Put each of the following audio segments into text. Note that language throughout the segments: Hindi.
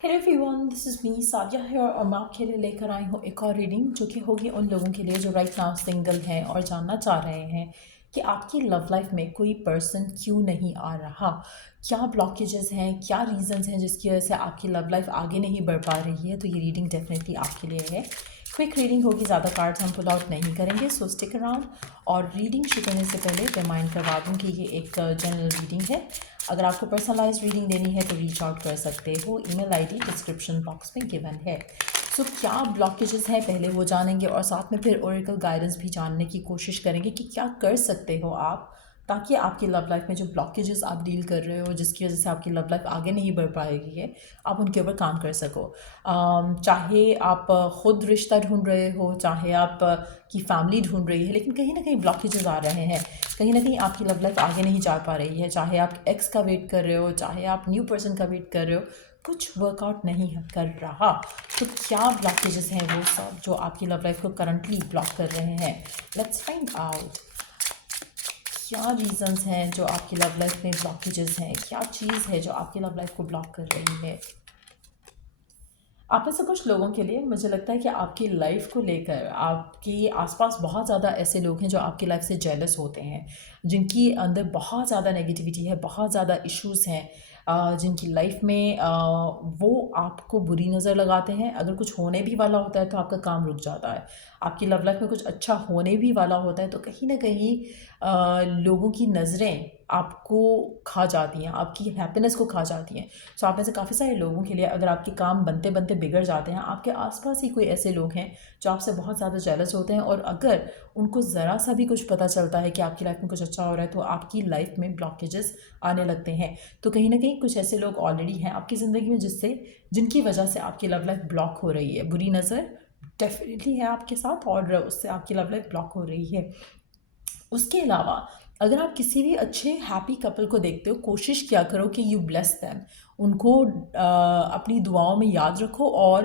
Hello everyone, this is me Sadia है और मैं आपके लिए लेकर आई हूँ एक और रीडिंग जो कि होगी उन लोगों के लिए जो राइट नाउ सिंगल हैं और जानना चाह रहे हैं कि आपकी लव लाइफ में कोई पर्सन क्यों नहीं आ रहा। क्या ब्लॉकेजेस हैं, क्या रीजंस हैं जिसकी वजह से आपकी लव लाइफ आगे नहीं बढ़ पा रही है। तो ये रीडिंग डेफिनेटली आपके लिए है। क्विक रीडिंग होगी, ज़्यादा कार्ड्स हम पुल आउट नहीं करेंगे, सो स्टिक अराउंड। और रीडिंग शुरू करने से पहले रिमाइंड करवा दूँ कि ये एक जनरल रीडिंग है। अगर आपको पर्सनलाइज रीडिंग देनी है तो रीच आउट कर सकते हो। ईमेल आईडी डिस्क्रिप्शन बॉक्स में गिवन है। सो क्या ब्लॉकेजेस हैं पहले वो जानेंगे और साथ में फिर ओरेकल गाइडेंस भी जानने की कोशिश करेंगे कि क्या कर सकते हो आप ताकि आपकी लव लाइफ में जो ब्लॉकेजेस आप डील कर रहे हो जिसकी वजह से आपकी लव लाइफ आगे नहीं बढ़ पाएगी है, आप उनके ऊपर काम कर सको। चाहे आप खुद रिश्ता ढूंढ रहे हो, चाहे आप की फैमिली ढूंढ रही है, लेकिन कहीं ना कहीं ब्लॉकेजेस आ रहे हैं, कहीं ना कहीं आपकी लव लाइफ आगे नहीं जा पा रही है। चाहे आप एक्स का वेट कर रहे हो, चाहे आप न्यू पर्सन का वेट कर रहे हो, कुछ वर्कआउट नहीं कर रहा। तो क्या ब्लॉकेजेस हैं वो सब जो आपकी लव लाइफ को करंटली ब्लॉक कर रहे हैं। लेट्स फाइंड आउट क्या रीजंस हैं जो आपकी लव लाइफ में ब्लॉकेजेस हैं, क्या चीज़ है जो आपकी लव लाइफ को ब्लॉक कर रही है। आप में से कुछ लोगों के लिए मुझे लगता है कि आपकी लाइफ को लेकर आपके आसपास बहुत ज़्यादा ऐसे लोग हैं जो आपकी लाइफ से जेलस होते हैं, जिनकी अंदर बहुत ज़्यादा नेगेटिविटी है, बहुत ज़्यादा इश्यूज़ हैं, जिनकी लाइफ में वो आपको बुरी नज़र लगाते हैं। अगर कुछ होने भी वाला होता है तो आपका काम रुक जाता है। आपकी लव लाइफ में कुछ अच्छा होने भी वाला होता है तो कहीं ना कहीं लोगों की नज़रें आपको खा जाती हैं, आपकी हैप्पीनेस को खा जाती हैं। सो आप में से काफ़ी सारे लोगों के लिए अगर आपके काम बनते बनते बिगड़ जाते हैं, आपके आसपास ही कोई ऐसे लोग हैं जो आपसे बहुत ज़्यादा जेलस होते हैं, और अगर उनको ज़रा सा भी कुछ पता चलता है कि आपकी लाइफ में कुछ अच्छा हो रहा है तो आपकी लाइफ में ब्लॉकेजेस आने लगते हैं। तो कहीं ना कहीं कुछ ऐसे लोग ऑलरेडी हैं आपकी ज़िंदगी में जिनकी वजह से आपकी लव लाइफ ब्लॉक हो रही है। बुरी नज़र डेफिनेटली है आपके साथ और उससे आपकी लव लाइफ ब्लॉक हो रही है। उसके अलावा अगर आप किसी भी अच्छे हैप्पी कपल को देखते हो, कोशिश किया करो कि यू ब्लेस देम, उनको अपनी दुआओं में याद रखो और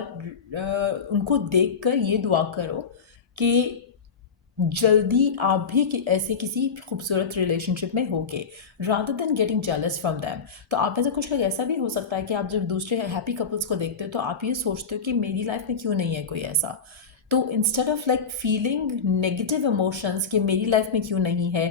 उनको देखकर ये दुआ करो कि जल्दी आप भी ऐसे किसी खूबसूरत रिलेशनशिप में होगे, rather than getting jealous from them. तो आप में से कुछ लोग ऐसा भी हो सकता है कि आप जब दूसरे हैप्पी कपल्स को देखते हो तो आप ये सोचते हो कि मेरी लाइफ में क्यों नहीं है कोई ऐसा। तो instead of like feeling negative emotions कि मेरी लाइफ में क्यों नहीं है,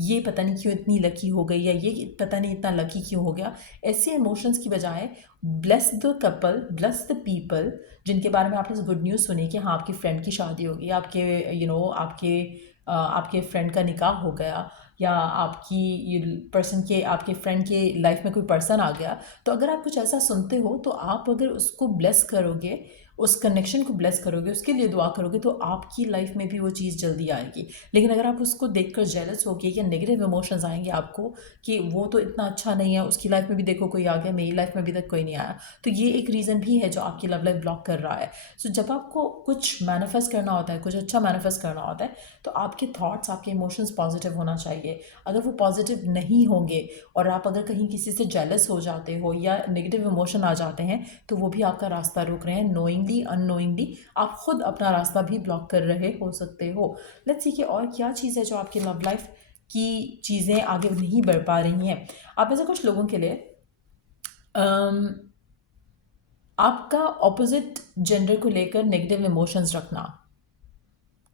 ये पता नहीं क्यों इतनी लकी हो गई, या ये पता नहीं इतना लकी क्यों हो गया, ऐसे इमोशंस की बजाय bless the couple, bless the people जिनके बारे में आपने गुड न्यूज़ सुनी कि हाँ आपकी फ्रेंड की शादी होगी, आपके आपके फ्रेंड का निकाह हो गया, या आपकी पर्सन के आपके फ्रेंड के लाइफ में कोई पर्सन आ गया। तो अगर आप कुछ ऐसा सुनते हो तो आप अगर उसको ब्लेस करोगे, उस कनेक्शन को ब्लेस करोगे, उसके लिए दुआ करोगे, तो आपकी लाइफ में भी वो चीज़ जल्दी आएगी। लेकिन अगर आप उसको देखकर जेलस होगे या नेगेटिव इमोशंस आएंगे आपको कि वो तो इतना अच्छा नहीं है, उसकी लाइफ में भी देखो कोई आ गया, मेरी लाइफ में अभी तक कोई नहीं आया, तो ये एक रीज़न भी है जो आपकी लव लाइफ ब्लॉक कर रहा है। सो जब आपको कुछ मैनिफेस्ट करना होता है, कुछ अच्छा मैनिफेस्ट करना होता है, तो आपके थॉट्स, आपके इमोशंस पॉजिटिव होना चाहिए। अगर वो पॉजिटिव नहीं होंगे और आप अगर कहीं किसी से जेलस हो जाते हो या नेगेटिव इमोशन आ जाते हैं, तो वो भी आपका रास्ता रोक रहे हैं। नोइंगली अननोइंगली आप खुद अपना रास्ता भी ब्लॉक कर रहे हो सकते हो। लेट्स सी कि और क्या चीज़ है जो आपकी लव लाइफ की चीज़ें आगे नहीं बढ़ पा रही हैं। आप ऐसे कुछ लोगों के लिए आपका ऑपोजिट जेंडर को लेकर नेगेटिव इमोशंस रखना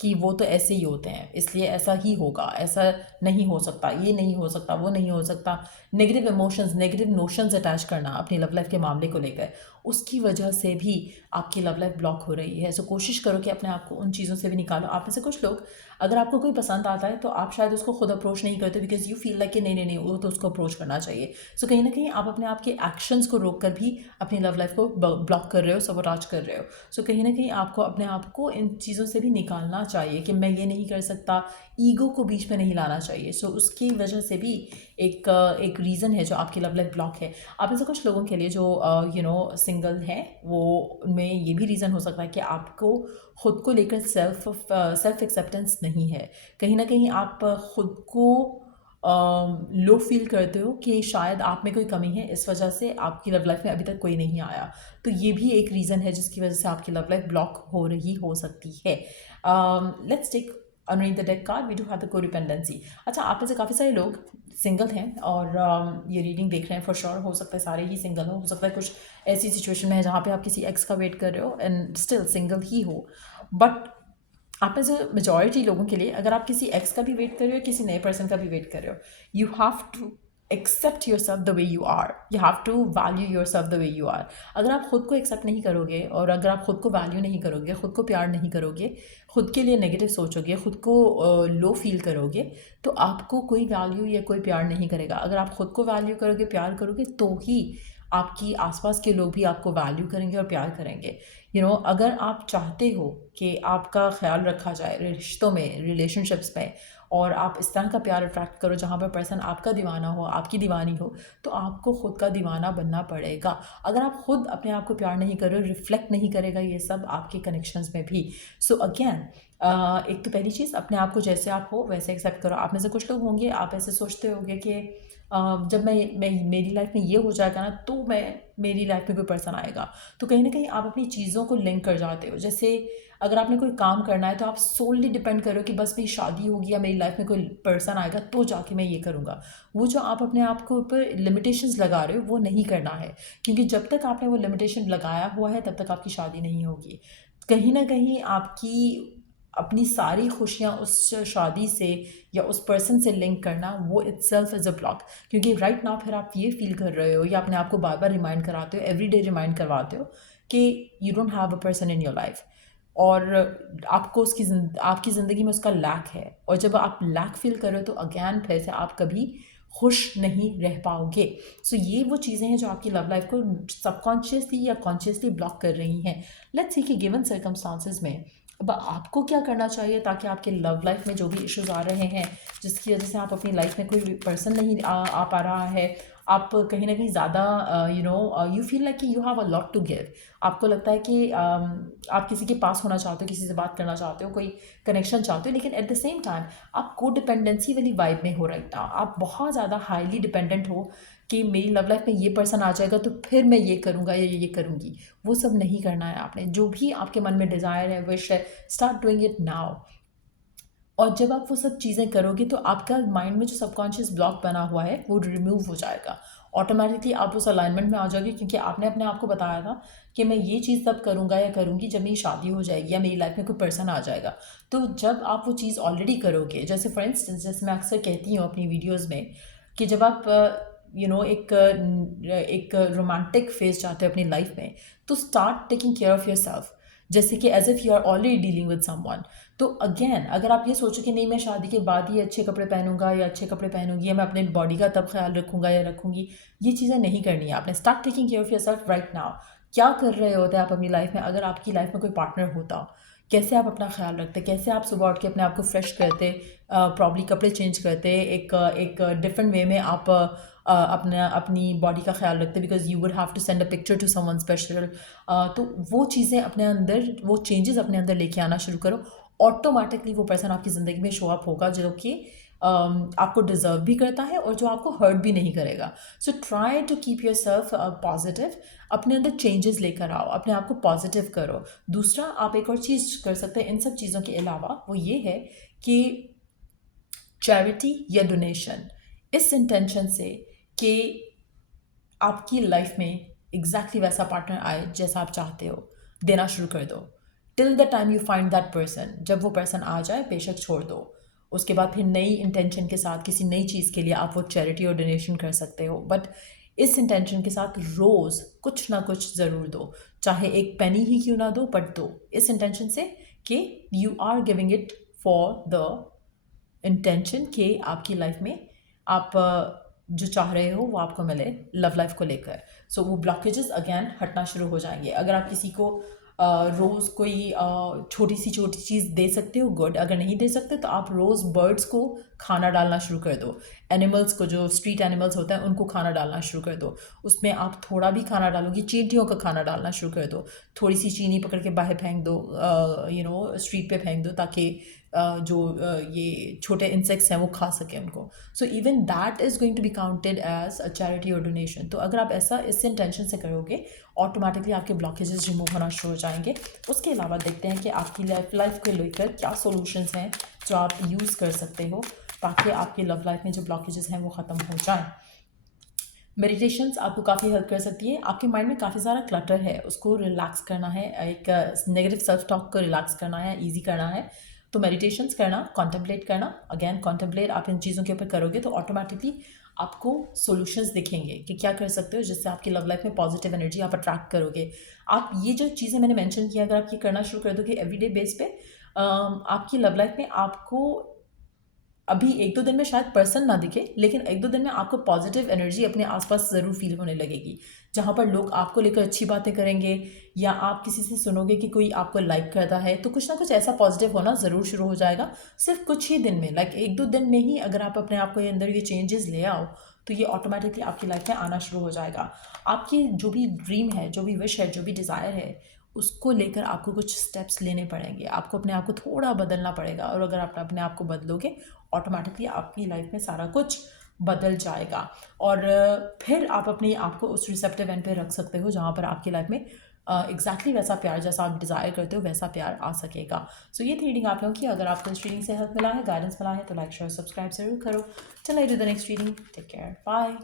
कि वो तो ऐसे ही होते हैं, इसलिए ऐसा ही होगा, ऐसा नहीं हो सकता, ये नहीं हो सकता, वो नहीं हो सकता। Negative emotions, negative notions attach करना अपनी लव लाइफ के मामले को लेकर, उसकी वजह से भी आपकी लव लाइफ ब्लॉक हो रही है। सो कोशिश करो कि अपने आप को उन चीज़ों से भी निकालो। आप में से कुछ लोग, अगर आपको कोई पसंद आता है तो आप शायद उसको खुद अप्रोच नहीं करते बिकॉज यू फील लाइक कि नहीं नहीं नहीं, वो तो उसको अप्रोच करना चाहिए। सो कहीं ना कहीं आप अपने आप के एक्शंस को रोक कर भी अपनी लव लाइफ को ब्लॉक कर रहे हो, सबोटाज कर रहे हो। सो कहीं ना कहीं आपको अपने आप को इन चीज़ों से भी निकालना चाहिए कि मैं ये नहीं कर सकता, ईगो को बीच में नहीं लाना चाहिए। सो उसकी वजह से भी एक रीज़न है जो आपकी लव लाइफ ब्लॉक है। आप में से कुछ लोगों के लिए जो सिंगल हैं, वो उनमें ये भी रीज़न हो सकता है कि आपको खुद को लेकर सेल्फ एक्सेप्टेंस नहीं है। कहीं ना कहीं आप खुद को लो फील करते हो कि शायद आप में कोई कमी है, इस वजह से आपकी लव लाइफ में अभी तक कोई नहीं आया। तो ये भी एक रीज़न है जिसकी वजह से आपकी लव लाइफ ब्लॉक हो रही हो सकती है। Let's take underneath the deck card we do have the codependency. अच्छा, आप में से काफ़ी सारे लोग सिंगल हैं और ये रीडिंग देख रहे हैं फॉर श्योर. हो सकता है सारे ही सिंगल हो सकता है कुछ ऐसी सिचुएशन में है जहाँ पे आप किसी एक्स का वेट कर रहे हो एंड स्टिल सिंगल ही हो. बट आप में से मेजॉरिटी लोगों के लिए अगर आप किसी एक्स का भी वेट कर रहे हो किसी नए पर्सन का भी वेट कर रहे हो, you have to accept yourself the way you are. You have to value yourself the way you are. अगर आप खुद को एक्सेप्ट नहीं करोगे और अगर आप खुद को वैल्यू नहीं करोगे, खुद को प्यार नहीं करोगे, खुद के लिए नेगेटिव सोचोगे, खुद को लो फील करोगे, तो आपको कोई वैल्यू या कोई प्यार नहीं करेगा. अगर आप खुद को वैल्यू करोगे, प्यार करोगे, तो ही आपकी आसपास के लोग भी आपको वैल्यू करेंगे और प्यार करेंगे. अगर आप चाहते हो कि आपका ख्याल रखा जाए रिश्तों में, रिलेशनशिप्स में, और आप इस तरह का प्यार अट्रैक्ट करो जहाँ पर पर्सन आपका दीवाना हो, आपकी दीवानी हो, तो आपको ख़ुद का दीवाना बनना पड़ेगा. अगर आप ख़ुद अपने आप को प्यार नहीं कर रहे हो, रिफ्लेक्ट नहीं करेगा ये सब आपके कनेक्शंस में भी. सो अगेन, एक तो पहली चीज़, अपने आप को जैसे आप हो वैसे एक्सेप्ट करो. आप में से कुछ लोग होंगे, आप ऐसे सोचते होंगे कि जब मैं मेरी लाइफ में ये हो जाएगा ना तो मेरी लाइफ में कोई पर्सन आएगा. तो कहीं ना कहीं आप अपनी चीज़ों को लिंक कर जाते हो. जैसे अगर आपने कोई काम करना है तो आप सोलली डिपेंड करो कि बस मेरी शादी होगी या मेरी लाइफ में कोई पर्सन आएगा तो जाके मैं ये करूँगा. वो जो आप अपने आप को ऊपर लिमिटेशंस लगा रहे हो वो नहीं करना है, क्योंकि जब तक आपने वो लिमिटेशन लगाया हुआ है तब तक आपकी शादी नहीं होगी. कहीं ना कहीं आपकी अपनी सारी खुशियाँ उस शादी से या उस पर्सन से लिंक करना, वो इटसेल्फ इज़ अ ब्लॉक. क्योंकि राइट नाउ फिर आप ये फील कर रहे हो या अपने आप को बार बार रिमाइंड कराते हो, एवरीडे रिमाइंड करवाते हो कि you don't have a person in your life, और आपको आपकी ज़िंदगी में उसका लैक है. और जब आप लैक फील कर रहे हो तो अगैन फिर से आप कभी खुश नहीं रह पाओगे. सो ये वो चीज़ें हैं जो आपकी लव लाइफ को सबकॉन्शियसली या कॉन्शियसली ब्लॉक कर रही हैं. लेट्स सी कि गिवन सर्कमस्टांसेस में अब आपको क्या करना चाहिए ताकि आपके लव लाइफ में जो भी इश्यूज़ आ रहे हैं, जिसकी वजह से आप अपनी लाइफ में कोई पर्सन नहीं आ पा रहा है, आप कहीं ना कहीं ज़्यादा यू फील लाइक कि you have a lot to give. आपको लगता है कि आप किसी के पास होना चाहते हो, किसी से बात करना चाहते हो, कोई कनेक्शन चाहते हो, लेकिन एट द सेम टाइम आप को डिपेंडेंसी वाली वाइब में हो राइट नाउ. आप बहुत ज़्यादा हाईली डिपेंडेंट हो कि मेरी लव लाइफ में ये पर्सन आ जाएगा तो फिर मैं ये करूँगा या ये करूँगी. वो सब नहीं करना है आपने. जो भी आपके मन में डिज़ायर है, विश है, स्टार्ट डूइंग इट नाउ. और जब आप वो सब चीज़ें करोगे तो आपका माइंड में जो सबकॉन्शियस ब्लॉक बना हुआ है वो रिमूव हो जाएगा. ऑटोमेटिकली आप उस अलाइनमेंट में आ जाओगे, क्योंकि आपने अपने आप को बताया था कि मैं ये चीज़ तब करूँगा या करूँगी जब मेरी शादी हो जाएगी या मेरी लाइफ में कोई पर्सन आ जाएगा. तो जब आप वो चीज़ ऑलरेडी करोगे, जैसे फॉर इंस्टेंस, जैसे मैं अक्सर कहती हूँ अपनी वीडियोज़ में कि जब आप एक रोमांटिक फेज चाहते हो अपनी लाइफ में, तो start taking care of yourself. जैसे कि as if you are already dealing with someone. तो अगेन, अगर आप ये सोचो कि नहीं मैं शादी के बाद ही अच्छे कपड़े पहनूंगा या अच्छे कपड़े पहनूंगी या मैं अपने बॉडी का तब ख्याल रखूंगा या रखूंगी, ये चीज़ें नहीं करनी है आपने. Start taking care of your self right now. क्या कर रहे होते आप अपनी लाइफ में? अगर आपकी लाइफ में कोई पार्टनर होता, कैसे आप अपना ख्याल रखते, कैसे आप सुबह उठ के अपने आप को फ्रेश करते, प्रॉब्ली कपड़े चेंज करते, एक डिफरेंट वे में आप अपनी बॉडी का ख्याल रखते, because you would have to send a picture to someone special. तो वो चीज़ें अपने अंदर, वो चेंजेस अपने अंदर लेके आना शुरू करो. ऑटोमेटिकली वो पर्सन आपकी ज़िंदगी में शो अप होगा जो कि आपको डिज़र्व भी करता है और जो आपको हर्ट भी नहीं करेगा. So try to keep yourself positive. अपने अंदर चेंजेस लेकर आओ, अपने आप को पॉजिटिव करो. दूसरा, आप एक और चीज़ कर सकते हैं इन सब चीज़ों के अलावा, वो ये है कि चैरिटी या डोनेशन, इस इंटेंशन से कि आपकी लाइफ में एग्जैक्टली वैसा पार्टनर आए जैसा आप चाहते हो, देना शुरू कर दो. Till the time you find that person. जब वो पर्सन आ जाए बेशक छोड़ दो. उसके बाद फिर नई इंटेंशन के साथ किसी नई चीज़ के लिए आप वो चैरिटी और डोनेशन कर सकते हो. बट इस इंटेंशन के साथ रोज़ कुछ ना कुछ ज़रूर दो, चाहे एक पेनी ही क्यों ना दो, बट दो इस इंटेंशन से कि you are giving it for the intention कि आपकी लाइफ में आप जो चाह रहे हो वो आपको मिले लव लाइफ को लेकर. सो वो ब्लॉकेजेस अगेन हटना शुरू हो जाएंगे. अगर आप किसी को रोज़ कोई छोटी सी चीज़ दे सकते हो, गुड. अगर नहीं दे सकते तो आप रोज़ बर्ड्स को खाना डालना शुरू कर दो. एनिमल्स को, जो स्ट्रीट एनिमल्स होते हैं उनको खाना डालना शुरू कर दो. उसमें आप थोड़ा भी खाना डालोगी, चींटियों का खाना डालना शुरू कर दो. थोड़ी सी चीनी पकड़ के बाहर फेंक दो, स्ट्रीट पे फेंक दो, ताकि ये छोटे इंसेक्ट्स हैं वो खा सकें उनको. So even that is going to be counted as a charity और डोनेशन. तो अगर आप ऐसा इस इंटेंशन से करोगे, ऑटोमेटिकली आपके ब्लॉकेजेस रिमूव होना शुरू हो जाएंगे. उसके अलावा देखते हैं कि आपकी लाइफ को लेकर क्या सॉल्यूशंस हैं जो आप यूज़ कर सकते हो ताकि आपकी लव लाइफ में जो ब्लॉकेजेस हैं वो ख़त्म हो जाएं. मेडिटेशंस आपको काफ़ी हेल्प कर सकती है. आपके माइंड में काफ़ी सारा क्लटर है, उसको रिलैक्स करना है, एक नेगेटिव सेल्फ टॉक को रिलैक्स करना है, ईजी करना है. तो मेडिटेशंस करना, कॉन्टेम्पलेट करना. अगेन कॉन्टेम्पलेट आप इन चीज़ों के ऊपर करोगे तो ऑटोमेटिकली आपको सॉल्यूशंस दिखेंगे कि क्या कर सकते हो जिससे आपकी लव लाइफ में पॉजिटिव एनर्जी आप अट्रैक्ट करोगे. आप ये जो चीज़ें मैंने मेंशन किया, अगर आप ये करना शुरू कर दोगे एवरीडे बेस पे, आपकी लव लाइफ में आपको अभी 1-2 दिन में शायद पर्सन ना दिखे, लेकिन 1-2 दिन में आपको पॉजिटिव एनर्जी अपने आसपास ज़रूर फील होने लगेगी. जहाँ पर लोग आपको लेकर अच्छी बातें करेंगे या आप किसी से सुनोगे कि कोई आपको लाइक करता है, तो कुछ ना कुछ ऐसा पॉजिटिव होना ज़रूर शुरू हो जाएगा. सिर्फ कुछ ही दिन में, लाइक 1-2 दिन में ही अगर आप अपने आप को ये अंदर ये चेंजेस ले आओ, तो ये ऑटोमेटिकली आपकी लाइफ में आना शुरू हो जाएगा. आपकी जो भी ड्रीम है, जो भी विश है, जो भी डिज़ायर है, उसको लेकर आपको कुछ स्टेप्स लेने पड़ेंगे. आपको अपने आप को थोड़ा बदलना पड़ेगा, और अगर आप अपने आप को बदलोगे, ऑटोमेटिकली आपकी लाइफ में सारा कुछ बदल जाएगा. और फिर आप अपने आप को उस रिसेप्टिव एंड पे रख सकते हो जहाँ पर आपकी लाइफ में एग्जैक्टली वैसा प्यार जैसा आप डिज़ायर करते हो वैसा प्यार आ सकेगा. सो ये थी रीडिंग आप लोगों की. अगर आपको इस रीडिंग से हेल्प मिला है, गाइडेंस मिला है, तो लाइक शेयर सब्सक्राइब जरूर करो. चलो, do the next reading. Take care. Bye.